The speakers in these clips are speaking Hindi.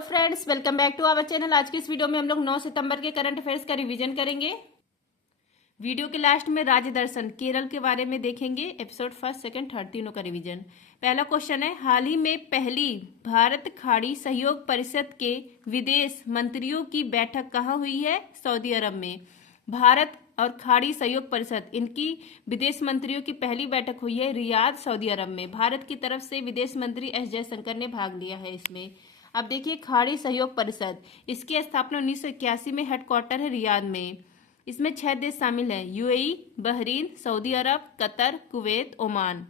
Friends, welcome back to our channel. आज की इस वीडियो में हम लोग 9 सितंबर के करंट अफेयर्स का रिवीजन करेंगे। वीडियो के लास्ट में राज्य दर्शन केरल के बारे में देखेंगे। एपिसोड फर्स्ट, सेकंड, थर्ड तीनों का रिवीजन। पहला क्वेश्चन है, हाल ही में पहली भारत खाड़ी सहयोग परिषद के विदेश मंत्रियों की बैठक कहाँ हुई है? सऊदी अरब में। भारत और खाड़ी सहयोग परिषद, इनकी विदेश मंत्रियों की पहली बैठक हुई है रियाद, सऊदी अरब में। भारत की तरफ से विदेश मंत्री एस जयशंकर ने भाग लिया है इसमें। अब देखिए, खाड़ी सहयोग परिषद, इसकी स्थापना 1981 में, हेडक्वार्टर है रियाद में। इसमें 6 देश शामिल हैं, यूएई, बहरीन, सऊदी अरब, कतर, कुवैत, ओमान।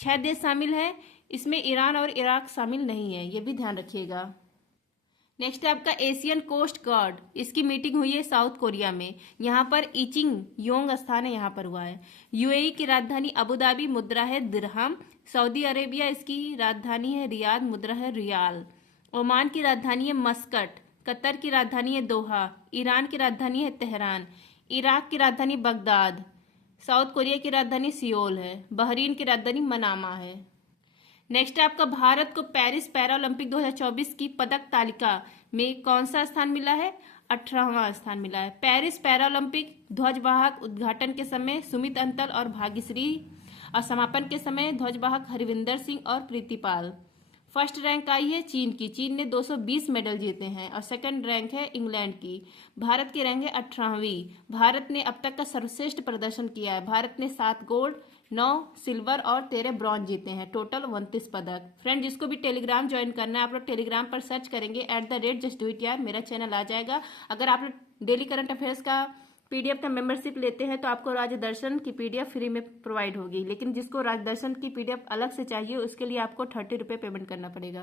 6 देश शामिल हैं। इसमें ईरान और इराक शामिल नहीं है, ये भी ध्यान रखिएगा। नेक्स्ट है आपका एशियन कोस्ट गार्ड, इसकी मीटिंग हुई है साउथ कोरिया में। यहाँ पर इचिंग योंग स्थान है, यहाँ पर हुआ है। यूएई की राजधानी अबू धाबी, मुद्रा है दिरहम। सऊदी अरेबिया, इसकी राजधानी है रियाद, मुद्रा है रियाल। ओमान की राजधानी है मस्कट। कतर की राजधानी है दोहा। ईरान की राजधानी है तेहरान। इराक की राजधानी बगदाद। साउथ कोरिया की राजधानी सियोल है। बहरीन की राजधानी मनामा है। नेक्स्ट है आपका, भारत को पेरिस पैरालंपिक 2024 की पदक तालिका में कौन सा स्थान मिला है? 18वां स्थान मिला है। पेरिस पैरालंपिक ध्वजवाहक उद्घाटन के समय सुमित अंतल और भाग्यश्री, और समापन के समय ध्वजवाहक हरविंदर सिंह और प्रीतिपाल। फर्स्ट रैंक आई है चीन की। चीन ने 220 मेडल जीते हैं। और सेकंड रैंक है इंग्लैंड की। भारत की रैंक है 18वीं। भारत ने अब तक का सर्वश्रेष्ठ प्रदर्शन किया है। भारत ने 7 गोल्ड, 9 सिल्वर और 13 ब्रॉन्ज जीते हैं। टोटल 29 पदक। फ्रेंड, जिसको भी टेलीग्राम ज्वाइन करना है, आप लोग टेलीग्राम पर सर्च करेंगे @justdoityar, मेरा चैनल आ जाएगा। अगर आप लोग डेली करंट अफेयर्स का पीडीएफ का मेंबरशिप लेते हैं तो आपको राज्य दर्शन की पीडीएफ फ्री में प्रोवाइड होगी। लेकिन जिसको राज्य दर्शन की पीडीएफ अलग से चाहिए, उसके लिए आपको 30 रुपये पेमेंट करना पड़ेगा।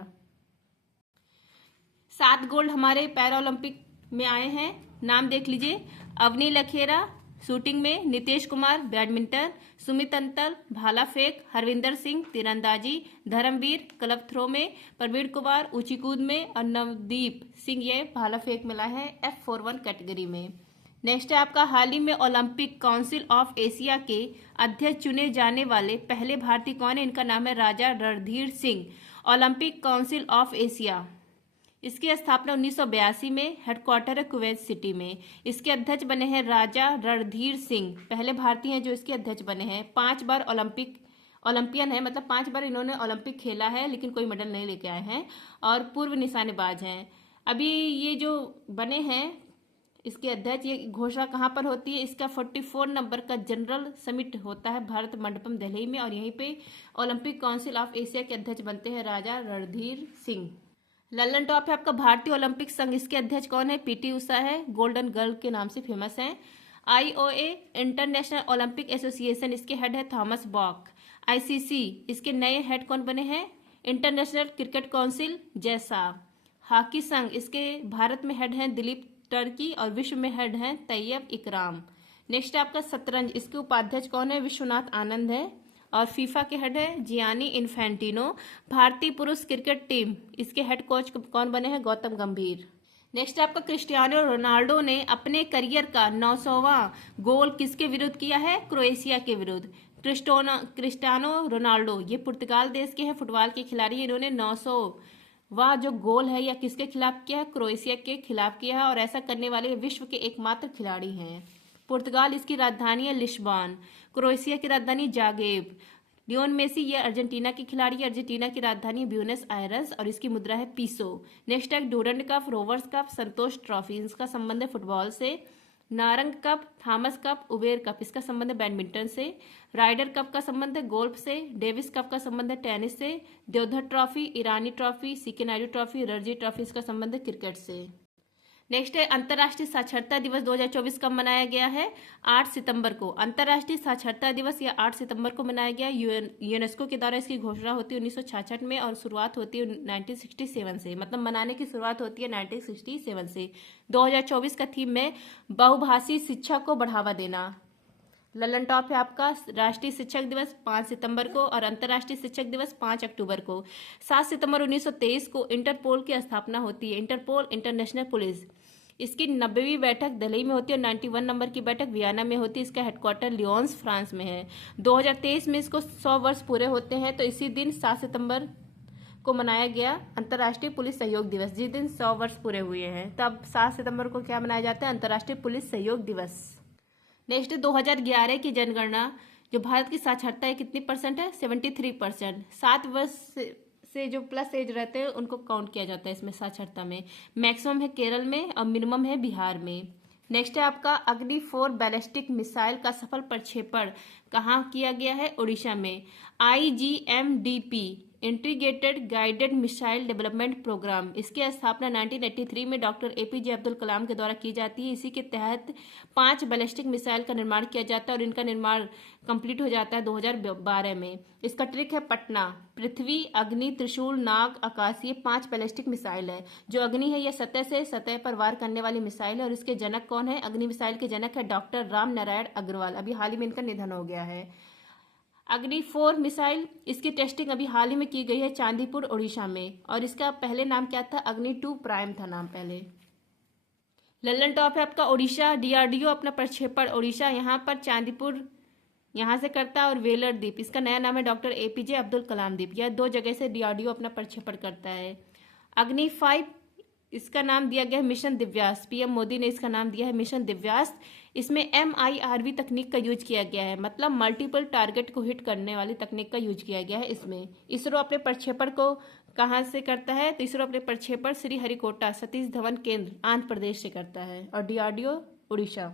7 गोल्ड हमारे पैरालंपिक में आए हैं। नाम देख लीजिए, अवनी लखेरा शूटिंग में, नितेश कुमार बैडमिंटन, सुमित अंतल भाला फेंक, हरविंदर सिंह तीरंदाजी, धर्मवीर क्लब थ्रो में, प्रवीण कुमार ऊंची कूद में, और नवदीप सिंह ये भाला फेंक मिला है F41 कैटेगरी में। नेक्स्ट है आपका, हाल ही में ओलंपिक काउंसिल ऑफ एशिया के अध्यक्ष चुने जाने वाले पहले भारतीय कौन है? इनका नाम है Raja Randhir Singh. Olympic council of Asia, इसकी स्थापना 1982 में, हेडक्वार्टर है कुवैत सिटी में। इसके अध्यक्ष बने हैं राजा रणधीर सिंह, पहले भारतीय हैं जो इसके अध्यक्ष बने हैं। 5 बार ओलंपियन है, मतलब 5 बार इन्होंने ओलंपिक खेला है, लेकिन कोई मेडल नहीं लेके आए हैं। और पूर्व निशानेबाज हैं। अभी ये जो बने हैं इसके अध्यक्ष, ये घोषणा कहाँ पर होती है? इसका 44 नंबर का जनरल समिट होता है भारत मंडपम दिल्ली में, और यहीं पे ओलंपिक काउंसिल ऑफ एशिया के अध्यक्ष बनते हैं राजा रणधीर सिंह। लल्लन टॉप है आपका, भारतीय ओलंपिक संघ, इसके अध्यक्ष कौन है? पीटी उषा है, गोल्डन गर्ल के नाम से फेमस है। आईओए इंटरनेशनल ओलंपिक एसोसिएशन, इसके हेड है थॉमस बॉक। आईसीसी, इसके नए हेड कौन बने हैं? इंटरनेशनल क्रिकेट काउंसिल जैसा। हॉकी संघ, इसके भारत में हेड हैं दिलीप टर्की, और विश्व में हेड हैं तैयब इकराम। नेक्स्ट आपका शतरंज, इसके उपाध्यक्ष कौन है? विश्वनाथ आनंद है। और फीफा के हेड है जियानी इन्फेंटिनो। भारतीय पुरुष क्रिकेट टीम, इसके हेड कोच कौन बने हैं? गौतम गंभीर। नेक्स्ट आपका, क्रिस्टियानो रोनाल्डो ने अपने करियर का 900वां गोल किसके विरुद्ध किया है? क्रोएशिया के विरुद्ध। क्रिस्टियानो रोनाल्डो ये पुर्तगाल देश के हैं, फुटबॉल के खिलाड़ी। इन्होंने 900वां जो गोल है या किसके खिलाफ किया है? क्रोएशिया के खिलाफ किया है, और ऐसा करने वाले विश्व के एकमात्र खिलाड़ी हैं। पुर्तगाल, इसकी राजधानी है लिस्बन। क्रोएशिया की राजधानी जाग्रेब। लियोन मेसी ये अर्जेंटीना की खिलाड़ी है, अर्जेंटीना की राजधानी ब्यूनस आयरस, और इसकी मुद्रा है पीसो। नेक्स्ट है डूरंड कप, रोवर्स कप, संतोष ट्रॉफी, इसका संबंध है फुटबॉल से। Narang cup, Thomas cup, Uber cup, इसका संबंध है बैडमिंटन से। राइडर कप का संबंध है गोल्फ से। डेविस कप का संबंध है टेनिस से। Deodhar trophy, Irani trophy, C K Naidu trophy, Ranji trophy, इसका संबंध है क्रिकेट से। नेक्स्ट है अंतर्राष्ट्रीय साक्षरता दिवस 2024 कब मनाया गया है? 8 सितंबर को। अंतर्राष्ट्रीय साक्षरता दिवस या 8 सितंबर को मनाया गया। यूनेस्को के द्वारा इसकी घोषणा होती है 1966 में, और शुरुआत होती है 1967 से, मतलब मनाने की शुरुआत होती है 1967 से। 2024 का थीम है बहुभाषी शिक्षा को बढ़ावा देना। लल्लन टॉप है आपका, राष्ट्रीय शिक्षक दिवस 5 सितंबर को, और अंतर्राष्ट्रीय शिक्षक दिवस 5 अक्टूबर को। 7 सितंबर 1923 को इंटरपोल की स्थापना होती है। इंटरपोल इंटरनेशनल पुलिस, इसकी 90वीं बैठक दिल्ली में होती है, और 91 नंबर की बैठक वियना में होती है। इसका हेडक्वार्टर लियोन्स फ्रांस में है। 2023 में इसको 100 वर्ष पूरे होते हैं, तो इसी दिन 7 सितंबर को मनाया गया अंतर्राष्ट्रीय पुलिस सहयोग दिवस, जिस दिन 100 वर्ष पूरे हुए हैं। तब 7 सितंबर को क्या मनाया जाता है? अंतर्राष्ट्रीय पुलिस सहयोग दिवस। नेक्स्ट 2011 की जनगणना, जो भारत की साक्षरता है कितनी परसेंट है? 73%। 7 वर्ष से जो प्लस एज रहते हैं उनको काउंट किया जाता है इसमें साक्षरता में। मैक्सिमम है केरल में और मिनिमम है बिहार में। नेक्स्ट है आपका अग्नि 4 बैलिस्टिक मिसाइल का सफल प्रक्षेपण कहाँ किया गया है? उड़ीसा में। IGMDP integrated guided missile development programme, इसकी स्थापना 1983 में डॉक्टर APJ अब्दुल कलाम के द्वारा की जाती है। इसी के तहत 5 बैलिस्टिक मिसाइल का निर्माण किया जाता है और इनका निर्माण कंप्लीट हो जाता है 2012 में। इसका ट्रिक है पटना। पृथ्वी, अग्नि, त्रिशूल, नाग, आकाश, ये 5 बैलिस्टिक मिसाइल है। जो अग्नि है यह सतह पर वार करने वाली मिसाइल है और इसके जनक कौन है? अग्नि मिसाइल के जनक है डॉक्टर राम नारायण अग्रवाल। अभी हाल ही में इनका निधन हो गया है। अग्नि 4 मिसाइल, इसकी टेस्टिंग अभी हाल ही में की गई है चांदीपुर उड़ीसा में और इसका पहले नाम क्या था? अग्नि 2 प्राइम था नाम पहले। लल्लन टॉप है आपका उड़ीसा। DRDO अपना प्रक्षेपण उड़ीसा यहाँ पर चांदीपुर यहाँ से करता है और वेलर द्वीप, इसका नया नाम है डॉक्टर APJ अब्दुल कलाम द्वीप। यह 2 जगह से DRDO अपना प्रक्षेपण करता है। अग्नि 5, इसका नाम दिया गया है मिशन दिव्यास। PM मोदी ने इसका नाम दिया है मिशन दिव्यास। इसमें MIRV तकनीक का यूज किया गया है, मतलब मल्टीपल टारगेट को हिट करने वाली तकनीक का यूज किया गया है इसमें। इसरो अपने प्रक्षेपण को कहाँ से करता है? तो इसरो अपने प्रक्षेपण श्रीहरिकोटा सतीश धवन केंद्र आंध्र प्रदेश से करता है और DRDO उड़ीसा।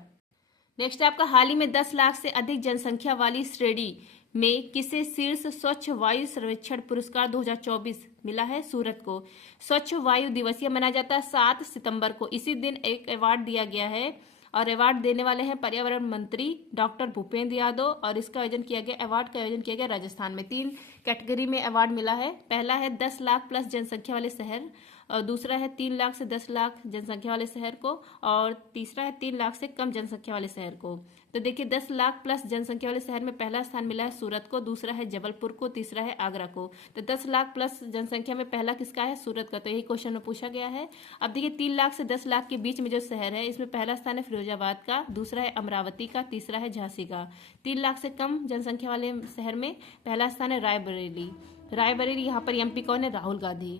नेक्स्ट आपका हाल ही में 10 लाख से अधिक जनसंख्या वाली श्रेणी में किसे शीर्ष स्वच्छ वायु सर्वेक्षण पुरस्कार 2024 मिला है? सूरत को। स्वच्छ वायु दिवस यह मनाया जाता है 7 सितंबर को। इसी दिन एक अवार्ड दिया गया है और अवार्ड देने वाले हैं पर्यावरण मंत्री डॉक्टर भूपेंद्र यादव और इसका आयोजन किया गया, अवार्ड का आयोजन किया गया राजस्थान में। 3 कैटेगरी में अवार्ड मिला है। पहला है 10 लाख प्लस जनसंख्या वाले शहर और दूसरा है 3 लाख से 10 लाख जनसंख्या वाले शहर को और तीसरा है 3 लाख से कम जनसंख्या वाले शहर को। तो देखिए 10 लाख प्लस जनसंख्या वाले शहर में पहला स्थान मिला है सूरत को, दूसरा है जबलपुर को, तीसरा है आगरा को। तो 10 लाख प्लस जनसंख्या में पहला किसका है? सूरत का। तो यही क्वेश्चन में पूछा गया है। अब देखिए 3 लाख से 10 लाख के बीच में जो शहर है इसमें पहला स्थान है फिरोजाबाद का, दूसरा है अमरावती का, तीसरा है झांसी का। 3 लाख से कम जनसंख्या वाले शहर में पहला स्थान है रायबरेली। यहाँ पर MP कौन है? राहुल गांधी।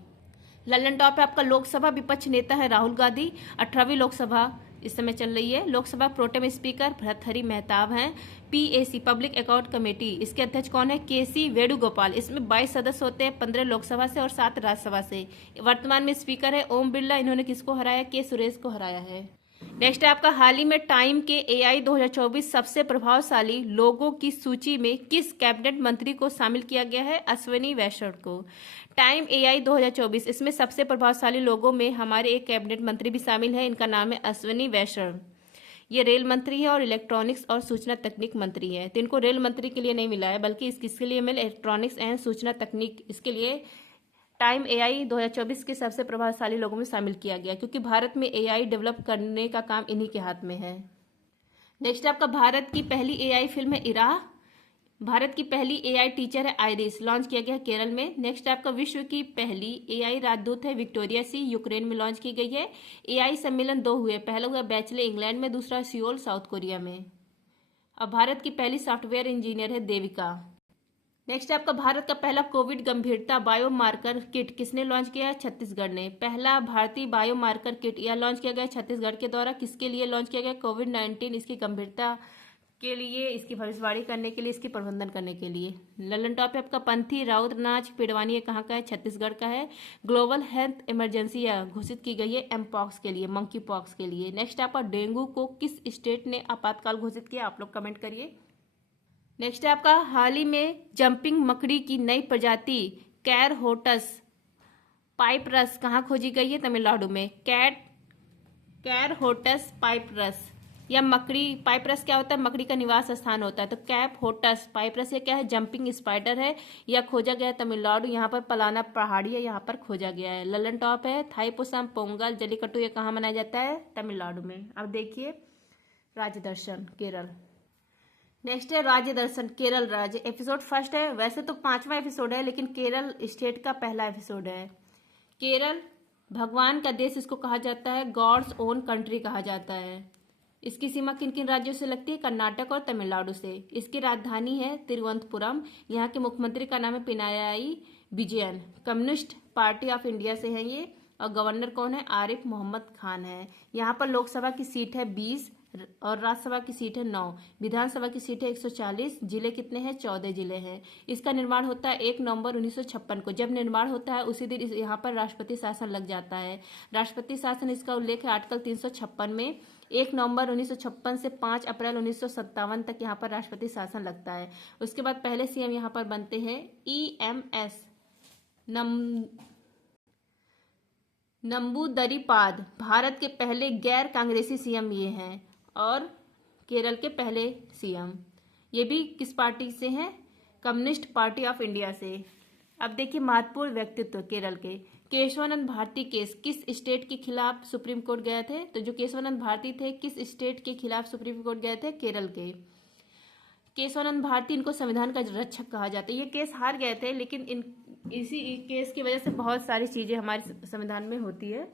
लल्लन टॉप है आपका लोकसभा विपक्ष नेता है राहुल गांधी। 18वीं लोकसभा इस समय चल रही है। लोकसभा प्रोटेम स्पीकर भर्तृहरि मेहताब हैं। PAC पब्लिक अकाउंट कमेटी, इसके अध्यक्ष कौन है? KC वेणुगोपाल। इसमें 22 सदस्य होते हैं, 15 लोकसभा से और 7 राज्यसभा से। वर्तमान में स्पीकर है ओम बिरला। इन्होंने किसको हराया? K सुरेश को हराया है। नेक्स्ट है आपका हाल ही में टाइम के AI 2024 सबसे प्रभावशाली लोगों की सूची में किस कैबिनेट मंत्री को शामिल किया गया है? अश्विनी वैष्णव को। टाइम AI 2024 इसमें सबसे प्रभावशाली लोगों में हमारे एक कैबिनेट मंत्री भी शामिल है, इनका नाम है अश्विनी वैष्णव। ये रेल मंत्री है और इलेक्ट्रॉनिक्स और सूचना तकनीक मंत्री है। तो इनको रेल मंत्री के लिए नहीं मिला है बल्कि किसके लिए मिला? इलेक्ट्रॉनिक्स एंड सूचना तकनीक, इसके लिए टाइम AI 2024 के सबसे प्रभावशाली लोगों में शामिल किया गया क्योंकि भारत में AI डेवलप करने का काम इन्हीं के हाथ में है। नेक्स्ट आपका भारत की पहली AI फिल्म है इराह। भारत की पहली AI टीचर है आइरिस, लॉन्च किया गया केरल में। नेक्स्ट आपका विश्व की पहली AI राजदूत है विक्टोरिया सी, यूक्रेन में लॉन्च की गई है। AI सम्मेलन 2 हुए, पहला हुआ बैचले इंग्लैंड में, दूसरा सियोल साउथ कोरिया में। अब भारत की पहली सॉफ्टवेयर इंजीनियर है देविका। नेक्स्ट आपका भारत का पहला कोविड गंभीरता बायोमार्कर किट किसने लॉन्च किया है? छत्तीसगढ़ ने। पहला भारतीय बायोमार्कर किट यह लॉन्च किया गया छत्तीसगढ़ के द्वारा। किसके लिए लॉन्च किया गया? कोविड-19 इसकी गंभीरता के लिए, इसकी भविष्यवाणी करने के लिए, इसकी प्रबंधन करने के लिए। लल्लन टॉप है आपका पंथी राउत नाच पिड़वानी, ये कहाँ का है? छत्तीसगढ़ का है। ग्लोबल हेल्थ इमरजेंसी घोषित की गई है एमपॉक्स के लिए, मंकी पॉक्स के लिए। नेक्स्ट आपका डेंगू को किस स्टेट ने आपातकाल घोषित किया? आप लोग कमेंट करिए। नेक्स्ट है आपका हाल ही में जंपिंग मकड़ी की नई प्रजाति कैरहोटस पाइपरस कहाँ खोजी गई है? तमिलनाडु में। कैरहोटस पाइपरस या मकड़ी पाइपरस क्या होता है? मकड़ी का निवास स्थान होता है। तो कैरहोटस पाइपरस ये क्या है? जंपिंग स्पाइडर है। यह खोजा गया है तमिलनाडु, यहाँ पर पलाना पहाड़ी है, यहाँ पर खोजा गया है। लल्लन टॉप है थाईपुसम पोंगल जल्लीकट्टू, ये कहाँ मनाया जाता है? तमिलनाडु में। अब देखिए राज्य दर्शन केरल। नेक्स्ट है राज्य दर्शन केरल राज्य। एपिसोड फर्स्ट है, वैसे तो 5वां एपिसोड है लेकिन केरल स्टेट का पहला एपिसोड है। केरल भगवान का देश इसको कहा जाता है, गॉड्स ओन कंट्री कहा जाता है। इसकी सीमा किन किन राज्यों से लगती है? कर्नाटक और तमिलनाडु से। इसकी राजधानी है तिरुवनंतपुरम। यहाँ के मुख्यमंत्री का नाम है Pinarayi Vijayan, communist party of India से है ये। और गवर्नर कौन है? आरिफ मोहम्मद खान है। यहाँ पर लोकसभा की सीट है 20 और राज्यसभा की सीट है 9, विधानसभा की सीट है 140, जिले कितने हैं? 14 जिले हैं। इसका निर्माण होता है 1 नवंबर 1956 को। जब निर्माण होता है उसी दिन यहाँ पर राष्ट्रपति शासन लग जाता है। राष्ट्रपति शासन इसका उल्लेख है आर्टिकल 356 में। 1 नवंबर 1956 से 5 अप्रैल 1957 तक यहाँ पर राष्ट्रपति शासन लगता है। उसके बाद पहले सीएम यहाँ पर बनते हैं EMS नंबूदरीपाद, भारत के पहले गैर कांग्रेसी सीएम ये हैं। और केरल के पहले सीएम ये भी किस पार्टी से हैं? कम्युनिस्ट पार्टी ऑफ इंडिया से। अब देखिए महत्वपूर्ण व्यक्तित्व केरल के। केशवानंद भारती केस किस स्टेट के खिलाफ सुप्रीम कोर्ट गए थे? तो जो केशवानंद भारती थे किस स्टेट के खिलाफ सुप्रीम कोर्ट गए थे? केरल के। केशवानंद भारती, इनको संविधान का रक्षक कहा जाता है। ये केस हार गए थे, लेकिन इसी केस की वजह से बहुत सारी चीजें हमारे संविधान में होती है।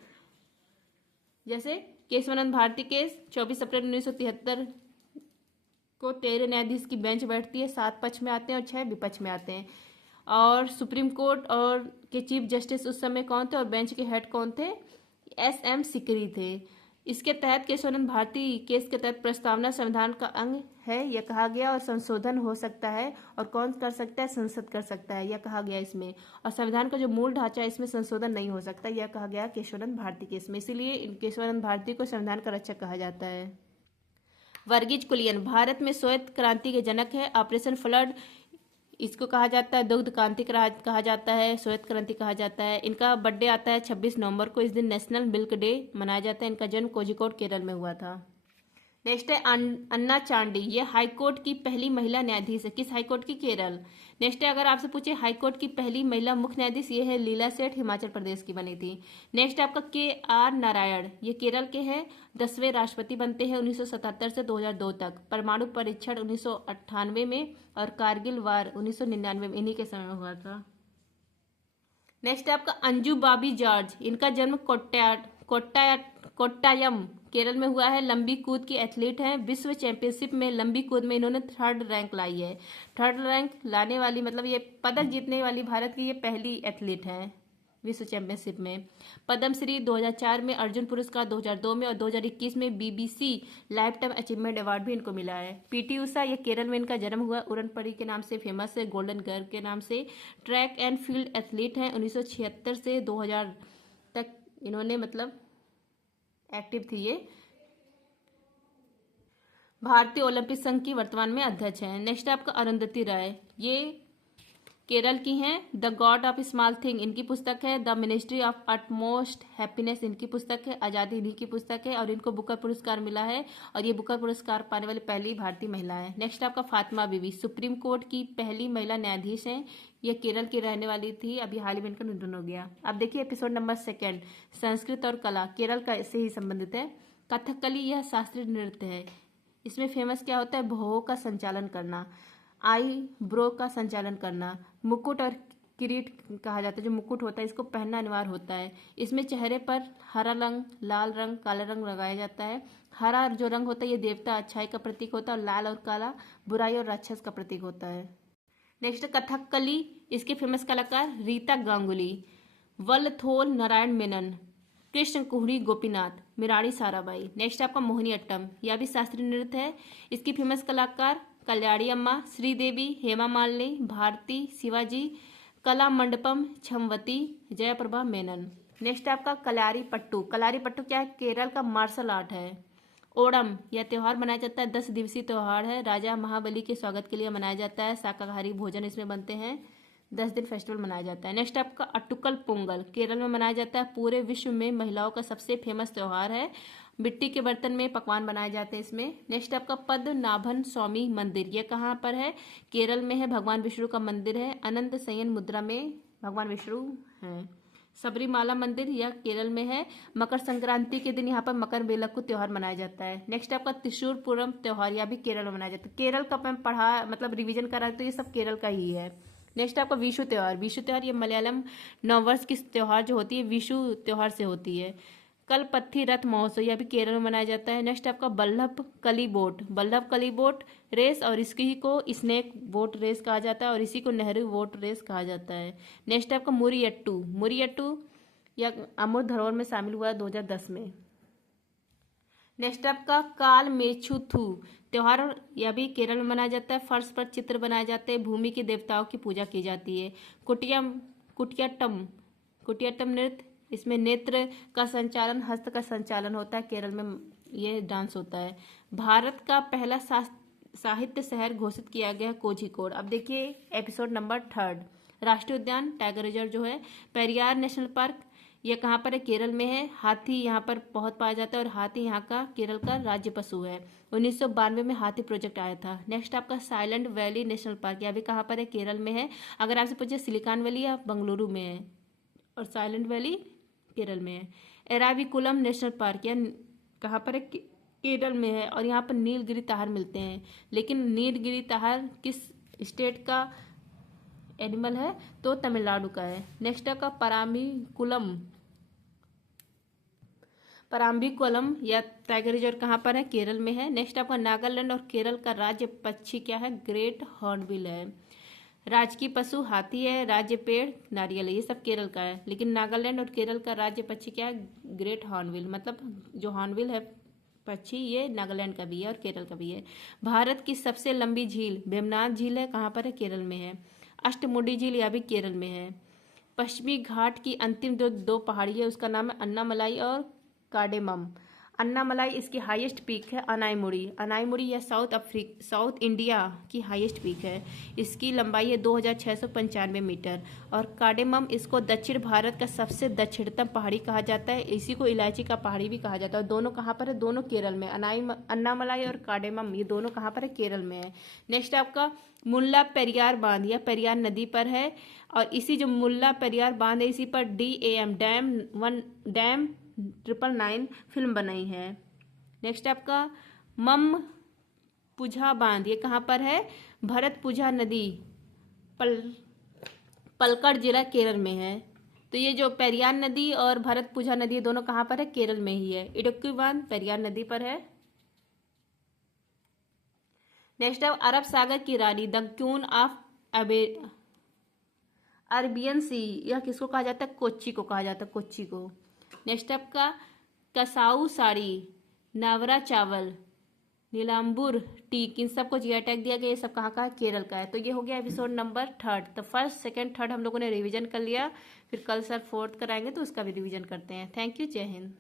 जैसे केशवानंद भारती केस 24 अप्रैल 1973 को 13 न्यायाधीश की बेंच बैठती है, 7 पक्ष में आते हैं और 6 विपक्ष में आते हैं। और सुप्रीम कोर्ट और के चीफ जस्टिस उस समय कौन थे और बेंच के हेड कौन थे? SM सिकरी थे। इसके तहत केशवानंद भारती केस के तहत प्रस्तावना संविधान का अंग है यह कहा गया, और संशोधन हो सकता है। और कौन कर सकता है? संसद कर सकता है, यह कहा गया इसमें। और संविधान का जो मूल ढांचा है इसमें संशोधन नहीं हो सकता, यह कहा गया केशवानंद भारती केस में। इसीलिए केशवानंद भारती को संविधान का रक्षक कहा जाता है। वर्गीज कुरियन भारत में श्वेत क्रांति के जनक है। ऑपरेशन फ्लड इसको कहा जाता है, दुग्ध क्रांति कहा जाता है, श्वेत क्रांति कहा जाता है। इनका बर्थडे आता है 26 नवंबर को। इस दिन नेशनल मिल्क डे मनाया जाता है। इनका जन्म कोझिकोड केरल में हुआ था। नेक्स्ट है अन्ना चांडी, ये हाईकोर्ट की पहली महिला न्यायाधीश है। किस हाईकोर्ट की? केरल। नेक्स्ट है अगर आपसे पूछे हाईकोर्ट की पहली महिला मुख्य न्यायाधीश, ये है लीला सेठ, हिमाचल प्रदेश की बनी थी। नेक्स्ट है आपका KR नारायण, ये केरल के हैं। 10वें राष्ट्रपति बनते हैं 1977 से 2002 तक। परमाणु परीक्षण 1998 में और कारगिल वार 1999 में इन्हीं के समय में हुआ था। नेक्स्ट है आपका अंजू बाबी जॉर्ज, इनका जन्म कोट्टायम केरल में हुआ है। लंबी कूद की एथलीट हैं। विश्व चैंपियनशिप में लंबी कूद में इन्होंने 3rd रैंक लाई है। 3rd रैंक लाने वाली मतलब ये पदक जीतने वाली भारत की ये पहली एथलीट हैं विश्व चैंपियनशिप में। पद्मश्री 2004 में, अर्जुन पुरस्कार 2002 में और 2021 में BBC life time achievement award भी इनको मिला है। PT उषा, ये केरल में इनका जन्म हुआ। उड़नपरी के नाम से फेमस है, गोल्डन गर्ल के नाम से। ट्रैक एंड फील्ड एथलीट हैं। 1976 से 2000 तक इन्होंने मतलब एक्टिव थी ये। भारतीय ओलंपिक संघ की वर्तमान में अध्यक्ष हैं। नेक्स्ट आपका अरुंधति राय, ये केरल की हैं। The God of small thing इनकी पुस्तक है। The ministry of utmost happiness इनकी पुस्तक है। आज़ादी इन्हीं की पुस्तक है और इनको बुकर पुरस्कार मिला है और ये बुकर पुरस्कार पाने वाली पहली भारतीय महिला है। नेक्स्ट आपका फातिमा बीबी, सुप्रीम कोर्ट की पहली महिला न्यायाधीश हैं। ये केरल की रहने वाली थी, अभी हाल ही में इनका निधन हो गया। अब देखिए एपिसोड नंबर 2, संस्कृत और कला, केरल का से ही संबंधित है। कथकली यह शास्त्रीय नृत्य है। इसमें फेमस क्या होता है? भौहों का संचालन करना, आई ब्रो का संचालन करना, मुकुट और किरीट कहा जाता है, जो मुकुट होता है इसको पहनना अनिवार्य होता है। इसमें चेहरे पर हरा रंग, लाल रंग, काला रंग लगाया जाता है। हरा जो रंग होता है ये देवता अच्छाई का प्रतीक होता है और लाल और काला बुराई और राक्षस का प्रतीक होता है। नेक्स्ट कथकली, इसके फेमस कलाकार रीता गांगुली, वल्लथोल नारायण मेनन, कृष्ण कुहरी गोपीनाथ, मिराड़ी साराबाई। नेक्स्ट आपका मोहिनी अट्टम, यह भी शास्त्रीय नृत्य है। इसकी फेमस कलाकार कल्याणी अम्मा, श्रीदेवी, हेमा मालिनी, भारती, शिवाजी, कला मंडपम, छमवती, जयप्रभा मेनन। नेक्स्ट आपका कलारी पट्टू, कलारी पट्टू क्या है? केरल का मार्शल आर्ट है। ओणम, यह त्यौहार मनाया जाता है, 10 दिवसीय त्यौहार है। राजा महाबली के स्वागत के लिए मनाया जाता है। शाकाहारी भोजन इसमें बनते हैं। 10 दिन फेस्टिवल मनाया जाता है। नेक्स्ट आपका अट्टुकल पोंगल, केरल में मनाया जाता है। पूरे विश्व में महिलाओं का सबसे फेमस त्यौहार है। मिट्टी के बर्तन में पकवान बनाए जाते हैं इसमें। नेक्स्ट आपका पद्मनाभन स्वामी मंदिर, यह कहाँ पर है? केरल में है। भगवान विष्णु का मंदिर है। अनंत शयन मुद्रा में भगवान विष्णु हैं। सबरीमाला मंदिर, यह केरल में है। मकर संक्रांति के दिन यहाँ पर मकर बेलक्कू त्योहार मनाया जाता है। नेक्स्ट आपका त्रिशूर पूरम त्योहार, यह भी केरल में मनाया जाता है। केरल का मैं पढ़ा मतलब रिवीजन करा तो ये सब केरल का ही है। नेक्स्ट आपका विशु त्योहार, विशु त्योहार ये मलयालम नववर्ष की त्योहार जो होती है विशु त्योहार से होती है। कलपथी रथ महोत्सव, यह भी केरल में मनाया जाता है। नेक्स्ट आपका वल्लभ कली बोट रेस, और इसी को स्नेक बोट रेस कहा जाता है और इसी को नेहरू बोट रेस कहा जाता है। नेक्स्ट आपका मुरियट्टू यह अमूर्त धरोहर में शामिल हुआ 2010 में। नेक्स्ट आपका काल मेछुथु त्योहार, यह भी केरल में मनाया जाता है। फर्श पर चित्र बनाए जाते हैं, भूमि के देवताओं की पूजा की जाती है। कुटियाट्टम नृत्य, इसमें नेत्र का संचालन, हस्त का संचालन होता है। केरल में ये डांस होता है। भारत का पहला साहित्य शहर घोषित किया गया कोझिकोड। अब देखिए एपिसोड नंबर 3, राष्ट्रीय उद्यान टाइगर रिजर्व जो है पेरियार नेशनल पार्क, यह कहाँ पर है? केरल में है। हाथी यहाँ पर बहुत पाया जाता है और हाथी यहाँ का केरल का राज्य पशु है। 1992 में हाथी प्रोजेक्ट आया था। नेक्स्ट आपका साइलेंट वैली नेशनल पार्क, यह भी कहाँ पर है? केरल में है। अगर आपसे पूछे सिलिकॉन वैली या बंगलुरु में है, और साइलेंट वैली केरल में है। एराविकुलम नेशनल पार्क यह कहाँ पर है? केरल में है और यहाँ पर नीलगिरी ताहर मिलते हैं। लेकिन नीलगिरी ताहर किस स्टेट का एनिमल है? तो तमिलनाडु का है। नेक्स्ट आपका पराम्बीकुलम या टाइगर रिजर्व कहाँ पर है? केरल में है। नेक्स्ट आपका नागालैंड और केरल का राज्य पक्षी क्या है? ग्रेट हॉर्नबिल है। राजकीय पशु हाथी है, राज्य पेड़ नारियल है, ये सब केरल का है। लेकिन नागालैंड और केरल का राज्य पक्षी क्या है? ग्रेट हॉर्नबिल, मतलब जो हॉर्नबिल है पक्षी, ये नागालैंड का भी है और केरल का भी है। भारत की सबसे लंबी झील वेमनाथ झील है, कहाँ पर है? केरल में है। अष्टमुडी झील, यह भी केरल में है। पश्चिमी घाट की अंतिम दो पहाड़ी है, उसका नाम है अन्नामलाई और कार्डेमम। अन्नामलाई इसकी हाईएस्ट पीक है। अनाईमुड़ी यह साउथ इंडिया की हाईएस्ट पीक है। इसकी लंबाई है 2695 मीटर। और कार्डेमम इसको दक्षिण भारत का सबसे दक्षिणतम पहाड़ी कहा जाता है। इसी को इलायची का पहाड़ी भी कहा जाता है। दोनों कहाँ पर है? दोनों केरल में। अन्नामलाई और कार्डेमम ये दोनों कहाँ पर है? केरल में है। नेक्स्ट आपका मुल्ला पेरियार बांध, यह पेरियार नदी पर है और इसी जो मुल्ला पेरियार बांध है इसी पर डैम 999 फिल्म बनाई है। नेक्स्ट आपका मम पुझा बांध, ये कहाँ पर है? भरतपुझा नदी पलक्कड़ जिला केरल में है। तो ये जो पेरियार नदी और भरतपुझा नदी दोनों कहाँ पर है? केरल में ही है। इडुक्की बांध पेरियार नदी पर है। नेक्स्ट अब अरब सागर की रानी द क्वीन ऑफ अरेबियन सी, यह किसको कहा जाता है? कोच्चि को कहा जाता है, कोच्चि को। नेक्स्ट आपका कसाऊ साड़ी, नावरा चावल, नीलांबूर टीक, इन सबको जीआई टैग दिया गया। ये सब कहाँ का है? केरल का है। तो ये हो गया एपिसोड नंबर 3। तो फर्स्ट सेकंड थर्ड हम लोगों ने रिवीजन कर लिया। फिर कल सर 4th कराएंगे तो उसका भी रिवीजन करते हैं। थैंक यू, जय हिंद।